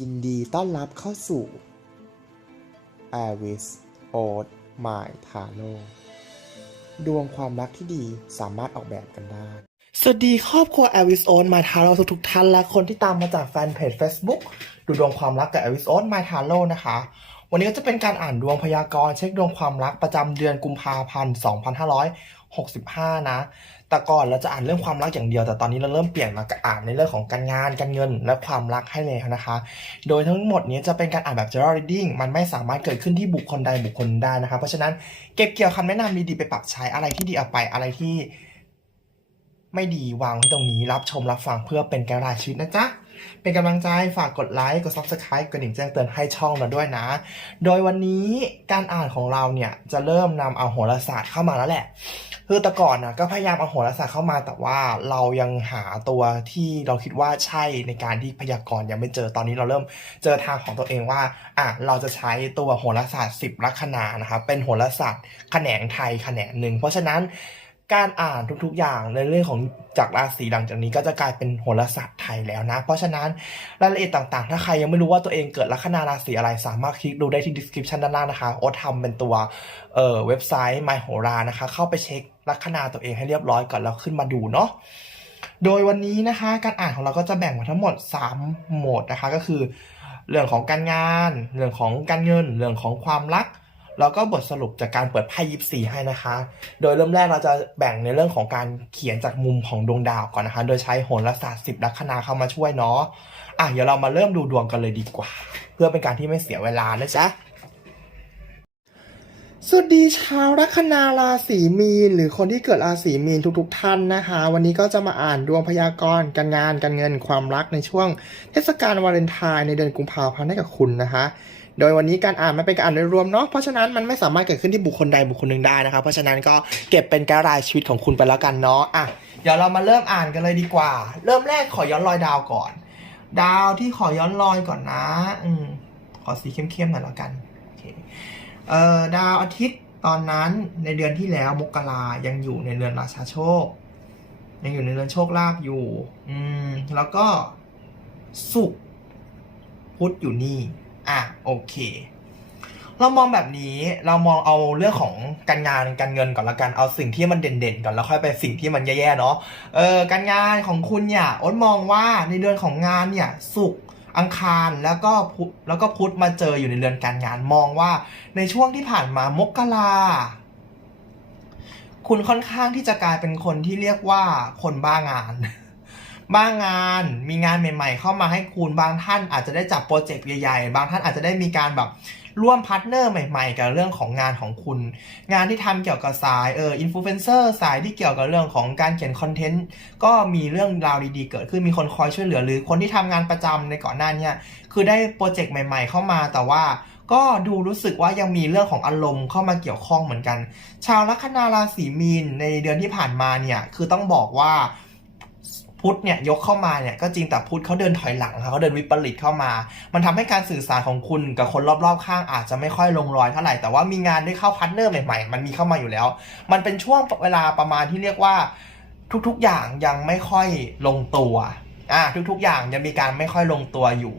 ยินดีต้อนรับเข้าสู่ a r i s o d My Tarot ดวงความรักที่ดีสามารถออกแบบกันได้ สวัสดีครอบครัว a r i s o d My Tarot ทุกท่านและคนที่ตามมาจากแฟนเพจ Facebook ดูดวงความรักกับ a r i s o d My Tarot นะคะ วันนี้ก็จะเป็นการอ่านดวงพยากรณ์เช็คดวงความรักประจำเดือนกุมภาพันธ์ 2565 นะ แต่ก่อนเราจะอ่านเรื่องความรักอย่างเดียว แต่ตอนนี้เราเริ่มเปลี่ยนมาอ่านในเรื่องของการงานการเงินและความรักให้เลยนะคะ โดยทั้งหมดนี้จะเป็นการอ่านแบบ general reading มันไม่สามารถเกิดขึ้นที่บุคคลใดบุคคลหนึ่งได้นะคะเพราะฉะนั้นเก็บเกี่ยวคำแนะนำดีๆไปปรับใช้อะไรที่ดีเอาไปอะไรที่ ไม่ดีวางไว้ตรงนี้รับชมรับฟังเพื่อเป็นการรายชีวิตนะจ๊ะ เป็นกำลังใจฝากกดไลค์กด subscribe กดดิ่งแจ้งเตือนให้ช่องเราด้วยนะ โดยวันนี้การอ่านของเราเนี่ยจะเริ่มนำเอาโหราศาสตร์เข้ามาแล้วแหละ คือแต่ก่อนนะก็พยายามเอาโหราศาสตร์เข้ามา แต่ว่าเรายังหาตัวที่เราคิดว่าใช่ในการที่พยากรณ์ยังไม่เจอตอนนี้เราเริ่มเจอทางของตัวเองว่าอะเราจะใช้ตัวโหราศาสตร์ 10ลัคนานะครับเป็นโหราศาสตร์แขนงไทยแขนงหนึ่งเพราะฉะนั้น การอ่านทุกๆอย่างในเรื่องของจากราศีหลังจากนี้ก็จะกลายเป็นโหราศาสตร์ไทยแล้วนะ เพราะฉะนั้นรายละเอียดต่างๆ ถ้าใครยังไม่รู้ว่าตัวเองเกิดลัคนาราศีอะไร สามารถคลิกดูได้ที่ description ด้านล่างนะคะโอ๊ตทำเป็นตัวเอ่อเว็บไซต์ My โหรานะคะ เข้าไปเช็คลัคนาตัวเองให้เรียบร้อยก่อนแล้วขึ้นมาดูเนาะโดยวันนี้นะคะ การอ่านของเราก็จะแบ่งมาทั้งหมด 3 โหมดนะคะก็คือ เรื่องของการงาน เรื่องของการเงิน เรื่องของความรัก แล้วก็บทสรุปจากการเปิดไพ่ยิปซีให้นะคะ โดยเริ่มแรกเราจะแบ่งในเรื่องของการเขียนจากมุมของดวงดาวก่อนนะคะ โดยใช้โหราศาสตร์สิบลัคนาเข้ามาช่วยเนาะ อะเดี๋ยวเรามาเริ่มดูดวงกันเลยดีกว่า เพื่อเป็นการที่ไม่เสียเวลานะจ๊ะ สวัสดีชาวลัคนาราศีมีน หรือคนที่เกิดราศีมีนทุกๆท่านนะคะ วันนี้ก็จะมาอ่านดวงพยากรณ์การงานการเงินความรักในช่วง เทศกาลวาเลนไทน์ในเดือนกุมภาพันธ์ให้กับคุณนะคะ โดยวันนี้การอ่านมันเป็นการอ่านโดยรวมเนาะเพราะฉะนั้นมันไม่สามารถเกิดขึ้นที่บุคคลใดบุคคลหนึ่งได้นะคะเพราะฉะนั้นก็เก็บเป็นการรายชีวิตของคุณไปแล้วกันเนาะอะเดี๋ยวเรามาเริ่มอ่านกันเลยดีกว่า เริ่มแรกขอย้อนรอยดาวก่อน ดาวที่ขอย้อนรอยก่อนนะ อืมขอสีเข้มๆหน่อยแล้วกันโอเค เอ่อดาวอาทิตย์ตอนนั้นในเดือนที่แล้วมกรายังอยู่ในเรือนราชาโชค ยังอยู่ในเรือนโชคลาภอยู่ อืมแล้วก็สุกร์พุธอยู่นี่ อะโอเค เรามองแบบนี้เรามองเอาเรื่องของการงานการเงินก่อนละกันเอาสิ่งที่มันเด่นๆก่อนแล้วค่อยไปสิ่งที่มันแย่ๆเนาะเออการงานของคุณเนี่ยอ้นมองว่าในเดือนของงานเนี่ยสุกร์ อังคารแล้วก็พุธแล้วก็พุธมาเจออยู่ในเรือนการงานมองว่า ในช่วงที่ผ่านมามกราคุณค่อนข้างที่จะกลายเป็นคนที่เรียกว่าคนบ้างาน บ้างานมีงานใหม่ ๆ เข้ามาให้คุณบางท่านอาจจะได้จับโปรเจกต์ใหญ่ๆ บางท่านอาจจะได้มีการแบบ ร่วมพาร์ทเนอร์ใหม่ๆ กับเรื่องของงานของคุณ งานที่ทำเกี่ยวกับสายเอออินฟลูเอนเซอร์สายที่เกี่ยวกับเรื่องของการเขียนคอนเทนต์ก็มีเรื่องราวดีๆ เกิดขึ้นมีคนคอยช่วยเหลือหรือคนที่ทำงานประจำในก่อนหน้านี้คือได้โปรเจกต์ใหม่ ๆ เข้ามาแต่ว่าก็ดูรู้สึกว่ายังมีเรื่องของอารมณ์เข้ามาเกี่ยวข้องเหมือนกัน ชาวลัคนาราศีมีนในเดือนที่ผ่านมาเนี่ยคือต้องบอกว่า พุทธเนี่ยยกเข้ามาเนี่ยก็จริงแต่พุทธเขาเดินถอยหลังค่ะเขาเดินวิปริตเข้ามา มันทำให้การสื่อสารของคุณกับคนรอบๆ ข้างอาจจะไม่ค่อยลงรอยเท่าไหร่แต่ว่ามีงานได้เข้าพาร์ทเนอร์ใหม่ๆ มันมีเข้ามาอยู่แล้ว มันเป็นช่วงเวลาประมาณที่เรียกว่าทุกๆอย่างยังไม่ค่อยลงตัวอ่าทุกๆอย่างยังมีการไม่ค่อยลงตัวอยู่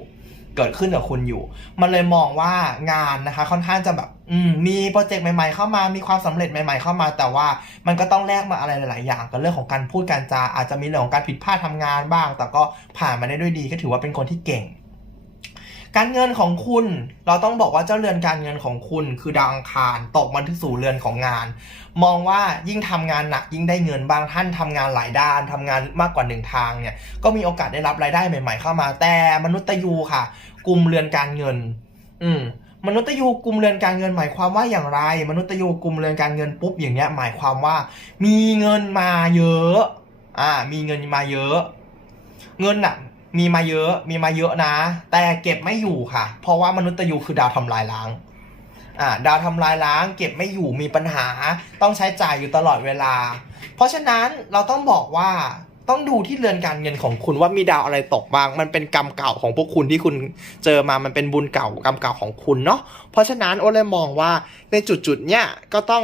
เกิดขึ้นกับคุณอยู่ มันเลยมองว่างานนะคะ ค่อนข้างจะแบบอืมมีโปรเจกต์ใหม่ๆเข้ามา มีความสำเร็จใหม่ๆเข้ามา แต่ว่ามันก็ต้องแลกมาอะไรหลายๆอย่างกับเรื่องของการพูดการจาอาจจะมีเรื่องของการผิดพลาดทำงานบ้าง แต่ก็ผ่านมาได้ด้วยดีก็ถือว่าเป็นคนที่เก่ง การเงินของคุณ เราต้องบอกว่าเจ้าเรือนการเงินของคุณ คือดาวอังคารตกมาที่สู่เรือนของงาน มองว่ายิ่งทำงานหนักยิ่งได้เงินบางท่านทำงานหลายด้านทำงานมากกว่าหนึ่งทางเนี่ยก็มีโอกาสได้รับรายได้ใหม่ ๆ เข้ามาแต่มนุษย์ตยูค่ะ กลุ่มเรือนการเงิน อืมมนุษย์ยูกลุ่มเรือนการเงินหมายความว่าอย่างไร มนุษย์ยูกลุ่มเรือนการเงินปุ๊บอย่างเงี้ยหมายความว่า มีเงินมาเยอะ อ่า มีเงินมาเยอะ เงินน่ะ มีมาเยอะ มีมาเยอะนะ แต่เก็บไม่อยู่ค่ะ เพราะว่ามนุษย์ตยูคือดาวทำลายล้างอ่าดาวทำลายล้าง เก็บไม่อยู่มีปัญหา ต้องใช้จ่ายอยู่ตลอดเวลา เพราะฉะนั้นเราต้องบอกว่าต้องดูที่เรือนการเงินของคุณว่ามีดาวอะไรตกบ้าง มันเป็นกรรมเก่าของพวกคุณที่คุณเจอมา มันเป็นบุญเก่ากรรมเก่าของคุณเนาะ เพราะฉะนั้นโอเลยมองว่าในจุดๆเนี้ยก็ต้อง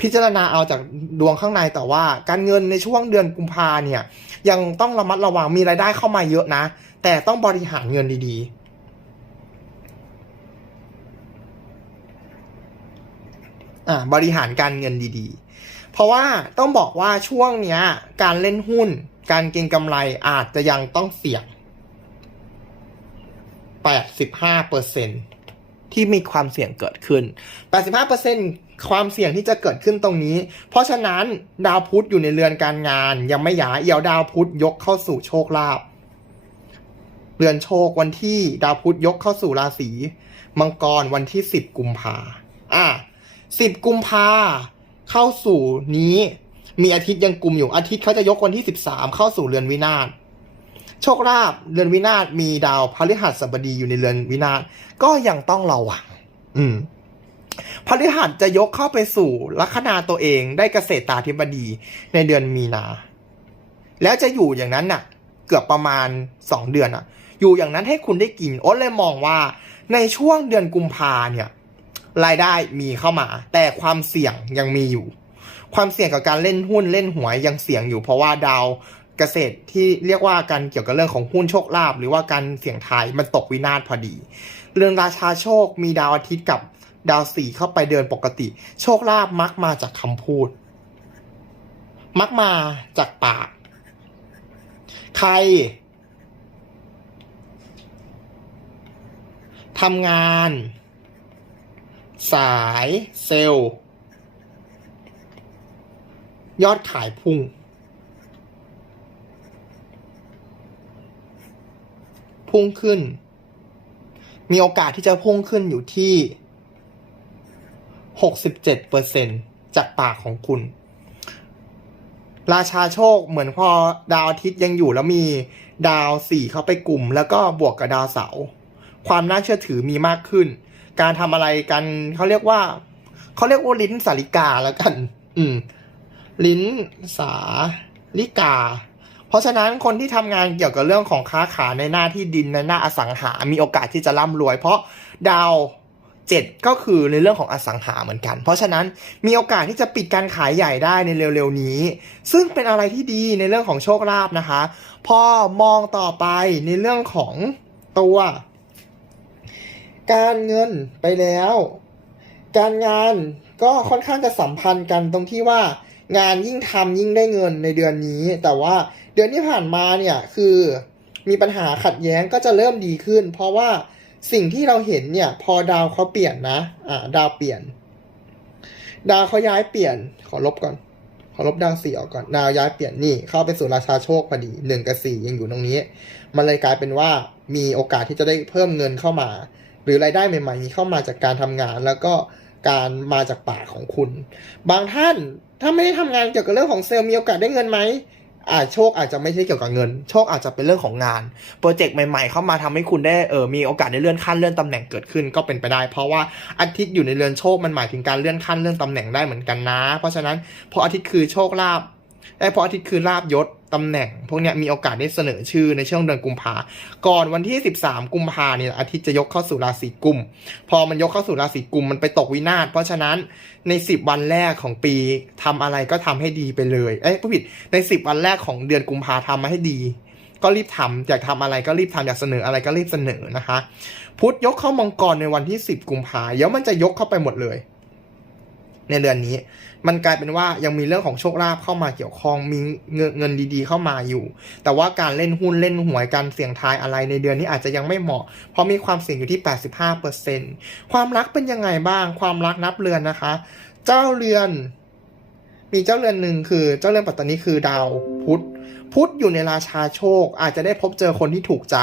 พิจารณาเอาจากดวงข้างในแต่ว่า การเงินในช่วงเดือนกุมภาเนี่ย ยังต้องระมัดระวังมีรายได้เข้ามาเยอะนะ แต่ต้องบริหารเงินดีๆอ่าบริหารการเงินดีๆ เพราะว่าต้องบอกว่าช่วงเนี้ย การเล่นหุ้น การเก็งกำไรอาจจะยังต้องเสี่ยง 85%ที่มีความเสี่ยงเกิดขึ้น 85%เความเสี่ยงที่จะเกิดขึ้นตรงนี้ เพราะฉะนั้นดาวพุธอยู่ในเรือนการงาน ยังไม่ย้ายเอี่ยวดาวพุธยกเข้าสู่โชคลาภเรือนโชควันที่ดาวพุธยกเข้าสู่ราศีมังกรวันที่10กุมภาอะ10กุมภาเข้าสู่นี้ มีอาทิตย์ยังกุมอยู่อาทิตย์เขาจะยกวันที่13เข้าสู่เรือนวินาศโชคลาภเรือนวินาศมีดาวพฤหัสบดีอยู่ในเรือนวินาศก็ยังต้องระวัง อืม พฤหัสจะยกเข้าไปสู่ลัคนาตัวเองได้เกษตรตาธิบดีในเดือนมีนา แล้วจะอยู่อย่างนั้นน่ะ เกือบประมาณสองเดือนอะ อยู่อย่างนั้นให้คุณได้กินโอ๊ตเลยมองว่า ในช่วงเดือนกุมภาเนี่ย รายได้มีเข้ามา แต่ความเสี่ยงยังมีอยู่ ความเสี่ยงกับการเล่นหุ้นเล่นหวยยังเสี่ยงอยู่ เพราะว่าดาวเกษตรที่เรียกว่าการเกี่ยวกับเรื่องของหุ้นโชคลาภหรือว่าการเสี่ยงทายมันตกวินาศพอดี เรือนราชาโชคมีดาวอาทิตย์กับ ดาวสี่เข้าไปเดินปกติ โชคลาภมักมาจากคำพูด มักมาจากปาก ใครทำงาน สายเซลล์ ยอดขายพุ่ง พุ่งขึ้น มีโอกาสที่จะพุ่งขึ้นอยู่ที่ 67%จากปากของคุณ ราชาโชคเหมือนพอดาวอาทิตย์ยังอยู่แล้วมีดาวสี่เข้าไปกลุ่ม แล้วก็บวกกับดาวเสาความน่าเชื่อถือมีมากขึ้น การทำอะไรกันเขาเรียกว่าเขาเรียกว่าลิ้นสาลิกาแล้วกัน อืม ลิ้นสาลิกา เพราะฉะนั้นคนที่ทำงานเกี่ยวกับเรื่องของค้าขายในหน้าที่ดินในหน้าอสังหา มีโอกาสที่จะร่ำรวย เพราะดาว เจ็ดก็คือในเรื่องของอสังหาเหมือนกัน เพราะฉะนั้นมีโอกาสที่จะปิดการขายใหญ่ได้ในเร็วๆนี้ ซึ่งเป็นอะไรที่ดีในเรื่องของโชคลาภนะคะ พอมองต่อไปในเรื่องของตัว การเงินไปแล้ว การงานก็ค่อนข้างจะสัมพันธ์กันตรงที่ว่างานยิ่งทำยิ่งได้เงินในเดือนนี้ แต่ว่าเดือนที่ผ่านมาเนี่ยคือมีปัญหาขัดแย้งก็จะเริ่มดีขึ้น เพราะว่า สิ่งที่เราเห็นเนี่ย พอดาวเขาเปลี่ยนนะอ่าดาวเปลี่ยน ดาวเขาย้ายเปลี่ยน ขอลบก่อน ขอลบดาวสี่ออกก่อน ดาวย้ายเปลี่ยนนี่ เข้าไปสู่ราชาโชคพอดีหนึ่งกับสี่ยังอยู่ตรงนี้ มันเลยกลายเป็นว่ามีโอกาสที่จะได้เพิ่มเงินเข้ามา หรือรายได้ใหม่ๆมีเข้ามาจากการทำงาน แล้วก็การมาจากปากของคุณ บางท่านถ้าไม่ได้ทำงานเกี่ยวกับเรื่องของเซลล์มีโอกาสได้เงินไหม อาจโชคอาจจะไม่ใช่เกี่ยวกับเงิน โชคอาจจะเป็นเรื่องของงาน โปรเจกต์ใหม่ๆ เข้ามาทำให้คุณได้เออมีโอกาสได้เลื่อนขั้นเลื่อนตำแหน่งเกิดขึ้นก็เป็นไปได้ เพราะว่าอาทิตย์อยู่ในเรือนโชคมันหมายถึงการเลื่อนขั้นเลื่อนตำแหน่งได้เหมือนกันนะ เพราะฉะนั้นพออาทิตย์คือโชคลาภไอ้พออาทิตย์คือลาบยศ ตำแหน่ง พวกนี้มีโอกาสได้เสนอชื่อในช่วงเดือนกุมภาก่อนวันที่ 13 กุมภาเนี่ยอาทิตย์จะยกเข้าสู่ราศีกุม พอมันยกเข้าสู่ราศีกุมมันไปตกวินาศเพราะฉะนั้นใน 10 วันแรกของปีทำอะไรก็ทำให้ดีไปเลยเอ้ยผู้ผิดใน 10 วันแรกของเดือนกุมภาทำมาให้ดีก็รีบทำอยากทำอะไรก็รีบทำอยากเสนออะไรก็รีบเสนอนะคะ พุธยกเข้ามังกรในวันที่ 10 กุมภาเดี๋ยวมันจะยกเข้าไปหมดเลย ในเดือนนี้ มันกลายเป็นว่ายังมีเรื่องของโชคลาภเข้ามาเกี่ยวข้องมีเงินเงินดีๆ เข้ามาอยู่ แต่ว่าการเล่นหุ้นเล่นหวยการเสี่ยงทายอะไรในเดือนนี้อาจจะยังไม่เหมาะ เพราะมีความเสี่ยงอยู่ที่ 85%ความรักเป็นยังไงบ้าง ความรักนับเรือนนะคะ เจ้าเรือน มีเจ้าเรือนหนึ่งคือเจ้าเรือนปัตตานีคือดาวพุธพุธอยู่ในราชาโชค อาจจะได้พบเจอคนที่ถูกใจ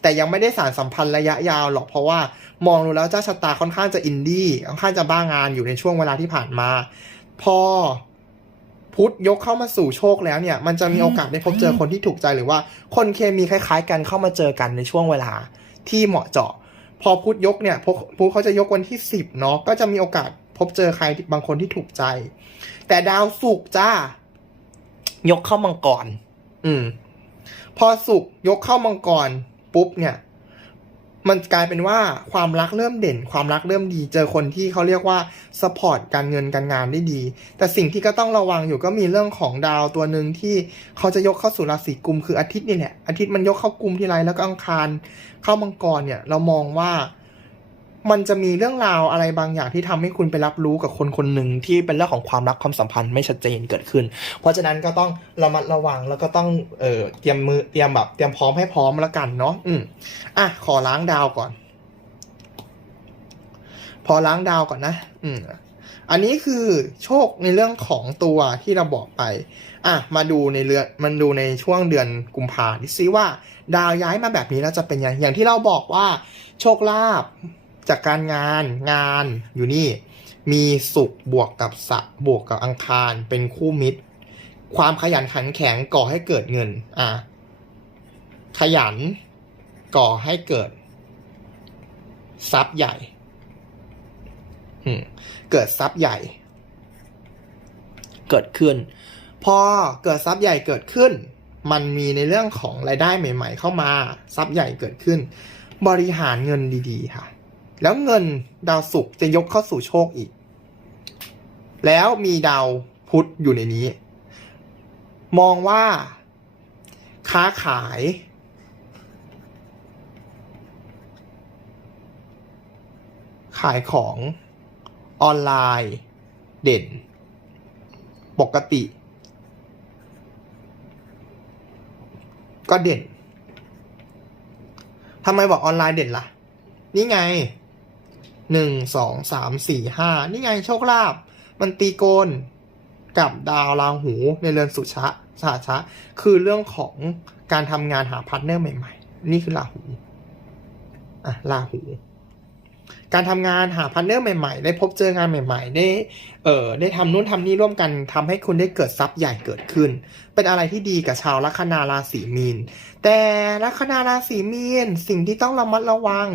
แต่ยังไม่ได้สารสัมพันธ์ระยะยาวหรอกเพราะว่ามองดูแล้วเจ้าชะตาค่อนข้างจะอินดี้ค่อนข้างจะบ้างานอยู่ในช่วงเวลาที่ผ่านมา พอพุธยกเข้ามาสู่โชคแล้วเนี่ย มันจะมีโอกาสได้พบเจอคนที่ถูกใจหรือว่า คนเคมีคล้าย ๆ กันเข้ามาเจอกันในช่วงเวลาที่เหมาะเจาะ พอพุธยกเนี่ยพุธพุธเขาจะยกวันที่สิบเนาะก็จะมีโอกาส พบเจอใครบางคนที่ถูกใจ แต่ดาวศุกร์จ้า ยกเข้ามังกร อืม พอศุกร์ยกเข้ามังกร ปุ๊บเนี่ย มันกลายเป็นว่าความรักเริ่มเด่น ความรักเริ่มดี เจอคนที่เขาเรียกว่าสปอร์ตการเงินการงานได้ดี แต่สิ่งที่ก็ต้องระวังอยู่ก็มีเรื่องของดาวตัวหนึ่งที่เขาจะยกเข้าสู่ราศีกุมคืออาทิตย์นี่แหละอาทิตย์มันยกเข้ากุมที่ไรแล้วก็อังคาร เข้ามังกรเนี่ย เรามองว่า มันจะมีเรื่องราวอะไรบางอย่างที่ทำให้คุณไปรับรู้กับคนคนหนึ่งที่เป็นเรื่องของความรักความสัมพันธ์ไม่ชัดเจนเกิดขึ้น เพราะฉะนั้นก็ต้องระมัดระวังแล้วก็ต้องเอ่อเตรียมมือเตรียมแบบเตรียมพร้อมให้พร้อมแล้วกันเนาะอืมอะขอล้างดาวก่อน พอล้างดาวก่อนนะอืมอันนี้คือโชคในเรื่องของตัวที่เราบอกไป อะ มาดูในเรือนมันดูในช่วงเดือนกุมภาพันธ์ซิว่า ดาวย้ายมาแบบนี้แล้วจะเป็นยังไงอย่างที่เราบอกว่า โชคลาภ จากการงานงานอยู่นี่ มีสุขบวกกับสะบวกกับอังคารเป็นคู่มิตร ความขยันขันแข็งก่อให้เกิดเงิน อะ ขยันก่อให้เกิด ทรัพย์ใหญ่เกิดทรัพย์ใหญ่ เกิดขึ้น พอเกิดทรัพย์ใหญ่เกิดขึ้น มันมีในเรื่องของรายได้ใหม่ ๆ เข้ามา ทรัพย์ใหญ่เกิดขึ้น บริหารเงินดี ๆ ค่ะ แล้วเงินดาวศุกร์จะยกเข้าสู่โชคอีก แล้วมีดาวพุธอยู่ในนี้ มองว่า ค้าขาย ขายของออนไลน์ เด่น ปกติ ก็เด่นทำไมบอกออนไลน์เด่นล่ะ นี่ไง หนึ่งสองสามสี่ห้านี่ไงโชคลาภมันตีโกนกับดาวราหูในเรือนสุชะสหชะ คือเรื่องของการทำงานหาพาร์ทเนอร์ใหม่ๆ นี่คือราหูอะราหู การทำงานหาพาร์ทเนอร์ใหม่ๆ ได้พบเจองานใหม่ ๆ ได้เอ่อได้ทำนู่นทำนี่ร่วมกันทำให้คุณได้เกิดทรัพย์ใหญ่เกิดขึ้น เป็นอะไรที่ดีกับชาวลัคนาราศีมีน แต่ลัคนาราศีมีนสิ่งที่ต้องระมัดระวัง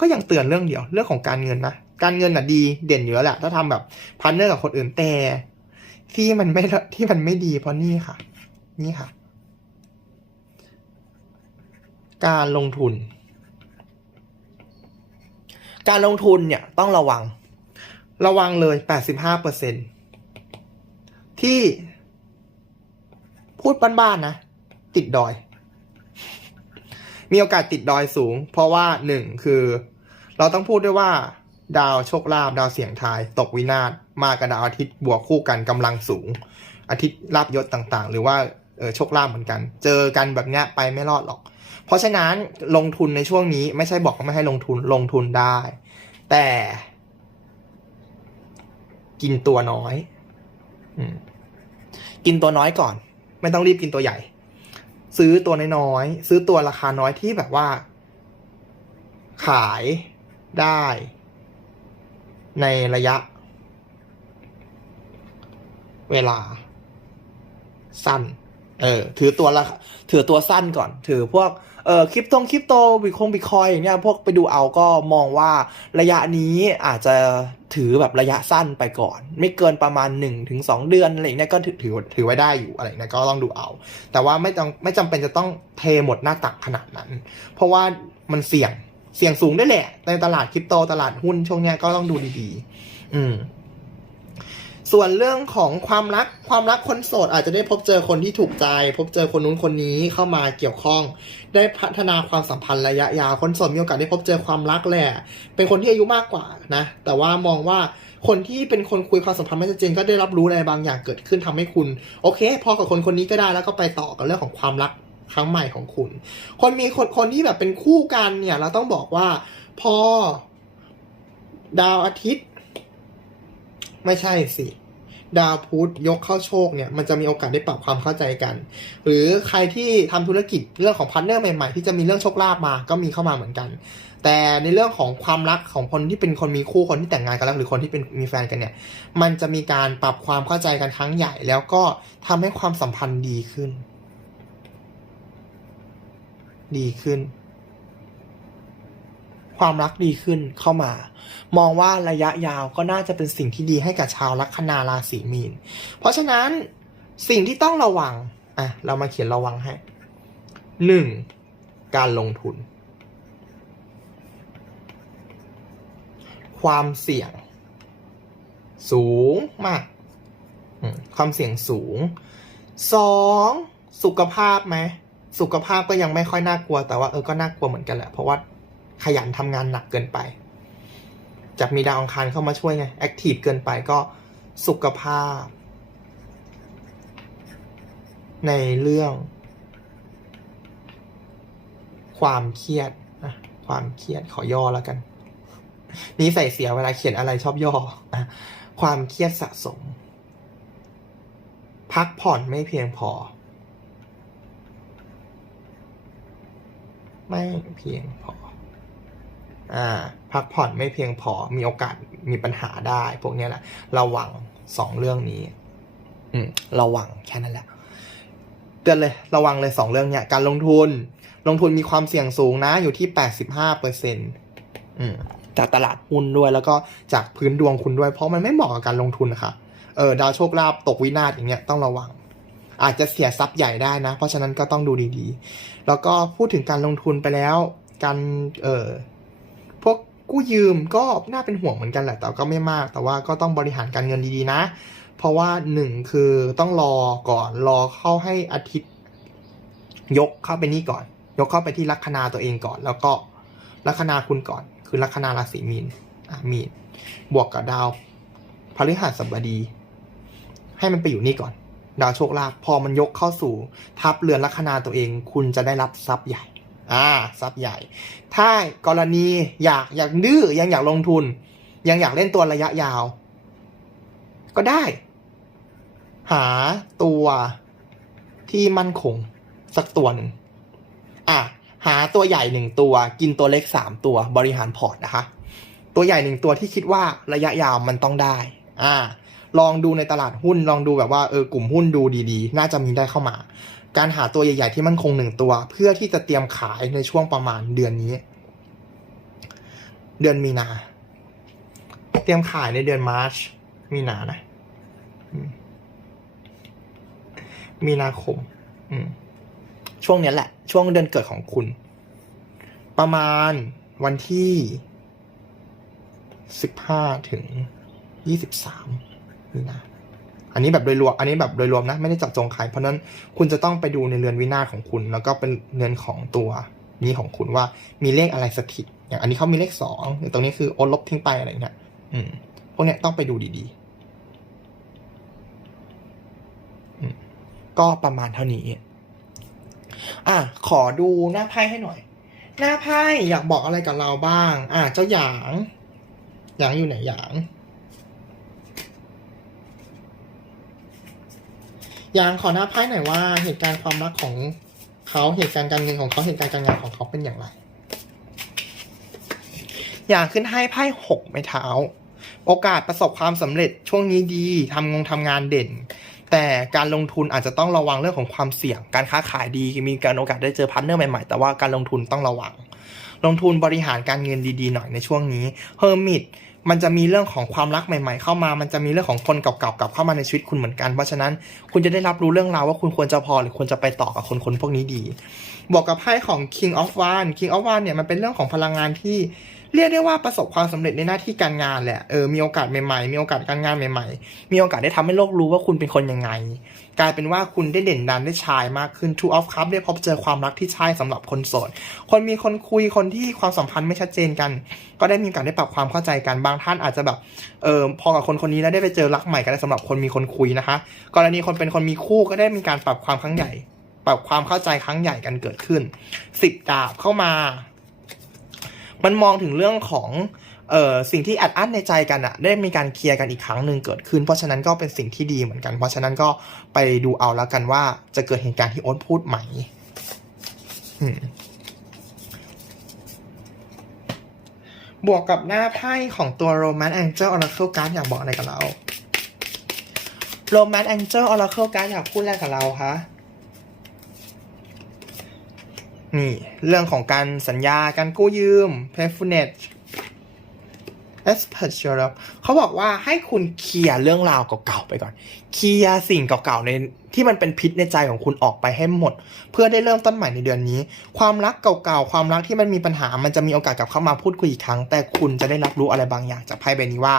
ก็ยังเตือนเรื่องเดียวเรื่องของการเงินนะการเงินน่ะดีเด่นอยู่แล้วแหละถ้าทำแบบพาร์เนอร์กับคนอื่นแต่ที่มันไม่ที่มันไม่ดีเพราะนี่ค่ะ นี่ค่ะ การลงทุน การลงทุนเนี่ยต้องระวัง ระวังเลยแปดสิบห้าเปอร์เซ็นที่พูดบ้านๆนะติดดอย มีโอกาสติดดอยสูง เพราะว่าหนึ่งคือ เราต้องพูดด้วยว่า ดาวโชคลาภดาวเสียงทาย ตกวินาศมากับดาวอาทิตย์บวกคู่กันกำลังสูง อาทิตย์ลาบยศต่างๆ หรือว่าเออโชคลาภเหมือนกัน เจอกันแบบเนี้ยไปไม่รอดหรอก เพราะฉะนั้นลงทุนในช่วงนี้ไม่ใช่บอกว่าไม่ให้ลงทุนลงทุนได้ แต่ กินตัวน้อยอืมกินตัวน้อยก่อน ไม่ต้องรีบกินตัวใหญ่ ซื้อตัวน้อยๆซื้อตัวราคาน้อยที่แบบว่า ขายได้ ในระยะ เวลา สั้น เออ ถือตัวละถือตัวสั้นก่อน ถือพวก เออคริปตงคริปโตบิตคงบิตคอยอย่างเงี้ยพวกไปดูเอาก็มองว่าระยะนี้อาจจะถือแบบระยะสั้นไปก่อน ไม่เกินประมาณ1นถึงสเดือนอะไรเงี้ยก็ถือถือถือไว้ได้อยู่อะไรเงี้ยก็ต้องดูเอา แต่ว่าไม่ต้องไม่จำเป็นจะต้องเทหมดหน้าตักขนาดนั้น เพราะว่ามันเสี่ยงเสี่ยงสูงได้แหละ ในตลาดคริปโตตลาดหุ้นช่วงเนี้ยก็ต้องดูดีๆ อืม ส่วนเรื่องของความรักความรักคนโสดอาจจะได้พบเจอคนที่ถูกใจ พบเจอคนนู้นคนนี้เข้ามาเกี่ยวข้อง ได้พัฒนาความสัมพันธ์ระยะยาวคนโสดมีโอกาสได้พบเจอความรักแหละเป็นคนที่อายุมากกว่านะ แต่ว่ามองว่าคนที่เป็นคนคุยความสัมพันธ์ไม่ชัดเจนก็ได้รับรู้อะไรบางอย่างเกิดขึ้นทำให้คุณ โอเค พอกับคนคนนี้ก็ได้แล้วก็ไปต่อกับเรื่องของความรักครั้งใหม่ของคุณ คนมีคนคนที่แบบเป็นคู่กันเนี่ย เราต้องบอกว่าพอดาวอาทิตย์ ไม่ใช่สิ ดาวพุธยกเข้าโชคเนี่ย มันจะมีโอกาสได้ปรับความเข้าใจกัน หรือใครที่ทำธุรกิจเรื่องของพาร์ทเนอร์ใหม่ๆ ที่จะมีเรื่องโชคลาภมาก็มีเข้ามาเหมือนกัน แต่ในเรื่องของความรักของคนที่เป็นคนมีคู่คนที่แต่งงานกันแล้วหรือคนที่เป็นมีแฟนกันเนี่ย มันจะมีการปรับความเข้าใจกันครั้งใหญ่ แล้วก็ทำให้ความสัมพันธ์ดีขึ้น ดีขึ้น ความรักดีขึ้นเข้ามามองว่าระยะยาวก็น่าจะเป็นสิ่งที่ดีให้กับชาวลัคนาราศีมีน เพราะฉะนั้นสิ่งที่ต้องระวังอะเรามาเขียนระวังให้หนึ่งการลงทุน ความเสี่ยง สูงมาก ความเสี่ยงสูงสองสุขภาพไหมสุขภาพก็ยังไม่ค่อยน่ากลัวแต่ว่าเออก็น่ากลัวเหมือนกันแหละเพราะว่า ขยันทำงานหนักเกินไปจากมีดาวอังคารเข้ามาช่วยไงแอคทีฟเกินไปก็สุขภาพ ในเรื่อง ความเครียดนะความเครียดขอย่อแล้วกันนี่ใส่เสียเวลาเขียนอะไรชอบย่อความเครียดสะสม พักผ่อนไม่เพียงพอ ไม่เพียงพอ อ่าพักผ่อนไม่เพียงพอมีโอกาสมีปัญหาได้ พวกนี้แหละระวังสองเรื่องนี้ อืมระวังแค่นั้นแหละเตือนเลย ระวังเลยสองเรื่องเนี้ยการลงทุน ลงทุนมีความเสี่ยงสูงนะอยู่ที่แปดสิบห้าเปอร์เซ็นต์อืมจากตลาดหุ้นด้วยแล้วก็จากพื้นดวงคุณด้วย เพราะมันไม่เหมาะกับการลงทุนนะคะเออดาวโชคลาภตกวินาศอย่างเงี้ยต้องระวัง อาจจะเสียทรัพย์ใหญ่ได้นะ เพราะฉะนั้นก็ต้องดูดีๆ แล้วก็พูดถึงการลงทุนไปแล้ว การเออ กู้ยืมก็น่าเป็นห่วงเหมือนกันแหละ แต่ก็ไม่มาก แต่ว่าก็ต้องบริหารการเงินดีๆนะ เพราะว่าหนึ่งคือต้องรอก่อนรอเข้าให้อาทิตย์ ยกเข้าไปนี่ก่อน ยกเข้าไปที่ลัคนาตัวเองก่อน แล้วก็ลัคนาคุณก่อน คือลัคนาราศีมีนอะมีน บวกกับดาวพฤหัสบดี ให้มันไปอยู่นี่ก่อน ดาวโชคลาภพอมันยกเข้าสู่ ทับเรือนลัคนาตัวเอง คุณจะได้รับทรัพย์ใหญ่ อ่าทรัพย์ใหญ่ ถ้ากรณีอยากอยากดื้อยังอยากลงทุน ยังอยากเล่นตัวระยะยาว ก็ได้ หาตัวที่มั่นคงสักตัวหนึ่งอะหาตัวใหญ่หนึ่งตัว กินตัวเล็กสามตัวบริหารพอร์ตนะคะ ตัวใหญ่หนึ่งตัวที่คิดว่าระยะยาวมันต้องได้ อ่า ลองดูในตลาดหุ้นลองดูแบบว่าเออกลุ่มหุ้นดูดีๆ น่าจะมีได้เข้ามา การหาตัวใหญ่ ๆ ที่มั่นคงหนึ่งตัว เพื่อที่จะเตรียมขายในช่วงประมาณเดือนนี้ เดือนมีนา เตรียมขายในเดือนมาร์ชมีนานะอืมมีนาคม อืม ช่วงนี้แหละ ช่วงเดือนเกิดของคุณ ประมาณวันที่สิบห้าถึงยี่สิบสามมีนา อันนี้แบบโดยรวม อันนี้แบบโดยรวมนะ ไม่ได้จาะจงใคร เพราะนั้นคุณจะต้องไปดูในเรือนวินาศของคุณ แล้วก็เป็นเรือนของตัวนี้ของคุณว่ามีเลขอะไรสถิต อย่างอันนี้เขามีเลขสองตรงนี้คือโอนลบทิ้งไปอะไรเงี้ย อืม พวกเนี้ยต้องไปดูดีๆ ก็ประมาณเท่านี้ อะ ขอดูหน้าไพ่ให้หน่อย หน้าไพ่อยากบอกอะไรกับเราบ้าง อะ เจ้าหยาง หยางอยู่ไหนหยาง ยางขอหน้าไพ่หน่อยว่าเหตุการณ์ความรักของเขาเหตุการณ์การเงินของเขาเหตุการณ์การงานของเขาเป็นอย่างไร อยางขึ้นให้ไพ่หกไม้เท้า โอกาสประสบความสำเร็จช่วงนี้ดีทำงงทำงานเด่น แต่การลงทุนอาจจะต้องระวังเรื่องของความเสี่ยง การค้าขายดีมีการโอกาสได้เจอพาร์ทเนอร์ใหม่ๆ แต่ว่าการลงทุนต้องระวัง ลงทุนบริหารการเงินดีๆหน่อยในช่วงนี้เฮอร์มิต มันจะมีเรื่องของความรักใหม่ ๆ เข้ามา มันจะมีเรื่องของคนเก่าๆกลับเข้ามาในชีวิตคุณเหมือนกัน เพราะฉะนั้นคุณจะได้รับรู้เรื่องราวว่าคุณควรจะพอหรือควรจะไปต่อกับคนคนพวกนี้ดีบวกกับไพ่ของ King of w a n d King of w a n d เนี่ยมันเป็นเรื่องของพลังงานที่ เรียกได้ว่าประสบความสำเร็จในหน้าที่การงานแหละเออมีโอกาสใหม่ๆ มีโอกาสการงานใหม่ๆ มีโอกาสได้ทำให้โลกรู้ว่าคุณเป็นคนยังไง กลายเป็นว่าคุณได้เด่นดันได้ชายมากขึ้น Two of Cups ได้พบเจอความรักที่ใช่สำหรับคนโสด คนมีคนคุยคนที่ความสัมพันธ์ไม่ชัดเจนกัน ก็ได้มีโอกาสได้ปรับความเข้าใจกันบางท่านอาจจะแบบเออพอกับคนคนนี้แล้วได้ไปเจอรักใหม่กันได้สำหรับคนมีคนคุยนะคะ กรณีคนเป็นคนมีคู่ก็ได้มีการปรับความครั้งใหญ่ ปรับความเข้าใจครั้งใหญ่กันเกิดขึ้นสิบดาบเข้ามา มันมองถึงเรื่องของเอ่อสิ่งที่อัดอั้นในใจกันอะได้มีการเคลียร์กันอีกครั้งหนึ่งเกิดขึ้น เพราะฉะนั้นก็เป็นสิ่งที่ดีเหมือนกัน เพราะฉะนั้นก็ไปดูเอาแล้วกันว่าจะเกิดเหตุการณ์ที่โอ๊ตพูดไหมอืมบวกกับหน้าไพ่ของตัว Romance Angel Oracle Card อยากบอกอะไรกับเรา Romance Angel Oracle Card อยากพูดอะไรกับเราคะ นี่ เรื่องของการสัญญาการกู้ยืม p r e f u n e t e s p e c i a l เขาบอกว่าให้คุณเคลียร์เรื่องราวเก่าๆไปก่อน เคลียร์สิ่งเก่าๆใน ที่มันเป็นพิษในใจของคุณออกไปให้หมด เพื่อได้เริ่มต้นใหม่ในเดือนนี้ ความรักเก่าๆ ความรักที่มันมีปัญหา มันจะมีโอกาสกลับเข้ามาพูดคุยอีกครั้ง แต่คุณจะได้รับรู้อะไรบางอย่างจากไพ่ใบนี้ว่า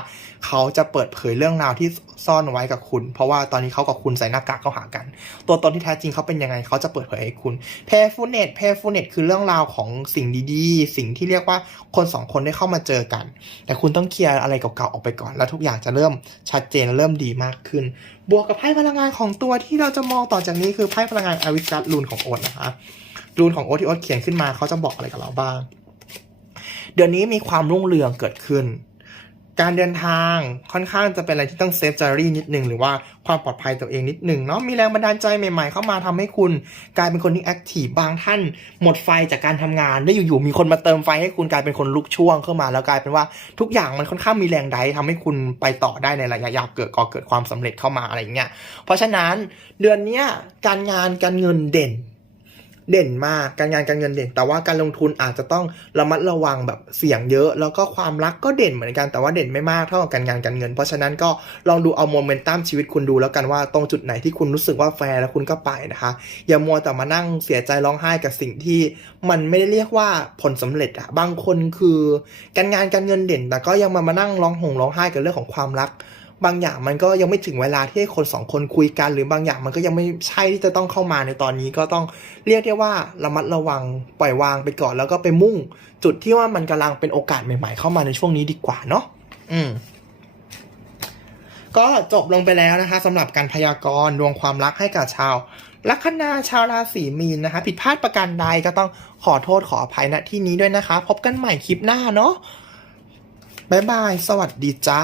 เขาจะเปิดเผยเรื่องราวที่ซ่อนไว้กับคุณ เพราะว่าตอนนี้เขากับคุณใส่หน้ากากเข้าหากัน ตัวตนที่แท้จริงเขาเป็นยังไงเขาจะเปิดเผยให้คุณ p a i r f u l n e s s p a i r f u l n e s s คือเรื่องราวของสิ่งดีๆ สิ่งที่เรียกว่าคนสองคนได้เข้ามาเจอกัน แต่คุณต้องเคลียร์อะไรเก่าๆออกไปก่อน แล้วทุกอย่างจะเริ่มชัดเจนและเริ่มดีมากขึ้น บวกกับไพ่พลังงานของตัวที่เราจะมองต่อจากนี้คือไพ่พลังงานอวิสกัสลูนของโอ๊ตนะคะรูนของโอ๊ตที่โอ๊ตเขียนขึ้นมาเขาจะบอกอะไรกับเราบ้าง เดือนนี้มีความรุ่งเรืองเกิดขึ้น การเดินทางค่อนข้างจะเป็นอะไรที่ต้องเซฟจารี่นิดนึงหรือว่าความปลอดภัยตัวเองนิดนึงเนาะมีแรงบันดาลใจใหม่ๆ เข้ามาทำให้คุณ กลายเป็นคนที่แอคทีฟบางท่าน หมดไฟจากการทำงานแล้อยู่ๆมีคนมาเติมไฟให้คุณกลายเป็นคนลุกช่วงเข้ามาแล้วกลายเป็นว่าทุกอย่างมันค่อนข้างมีแรงไดทำให้คุณไปต่อได้ในระยะยาวเกิดก่อเกิดความสำเร็จเข้ามาอะไรเงี้ยเพราะฉะนั้นเดือนนี้การงานการเงินเด่น เด่นมากการงานการเงินเด่น แต่ว่าการลงทุนอาจจะต้องระมัดระวังแบบเสี่ยงเยอะ แล้วก็ความรักก็เด่นเหมือนกันแต่ว่าเด่นไม่มากเท่ากับการงานการเงิน เพราะฉะนั้นก็ลองดูเอาโมเมนตัมชีวิตคุณดูแล้วกันว่าตรงจุดไหนที่คุณรู้สึกว่าแฟร์แล้วคุณก็ไปนะคะ อย่ามัวแต่มานั่งเสียใจร้องไห้กับสิ่งที่ มันไม่ได้เรียกว่าผลสำเร็จอะบางคนคือการงานการเงินเด่น แต่ก็ยังมามานั่งร้องห่มร้องไห้กับเรื่องของความรัก บางอย่างมันก็ยังไม่ถึงเวลาที่ให้คนสองคนคุยกัน หรือบางอย่างมันก็ยังไม่ใช่ที่จะต้องเข้ามาในตอนนี้ก็ต้องเรียกได้ว่าระมัดระวังปล่อยวางไปก่อนแล้วก็ไปมุ่ง จุดที่ว่ามันกำลังเป็นโอกาสใหม่ ๆ เข้ามาในช่วงนี้ดีกว่าเนาะอืมก็จบลงไปแล้วนะคะสำหรับการพยากรณ์ดวงความรักให้กับชาวลัคนาชาวราศีมีนนะคะ ผิดพลาดประการใดก็ต้องขอโทษขออภัยณที่นี้ด้วยนะคะ พบกันใหม่คลิปหน้าเนาะบ๊ายบาย สวัสดีจ้า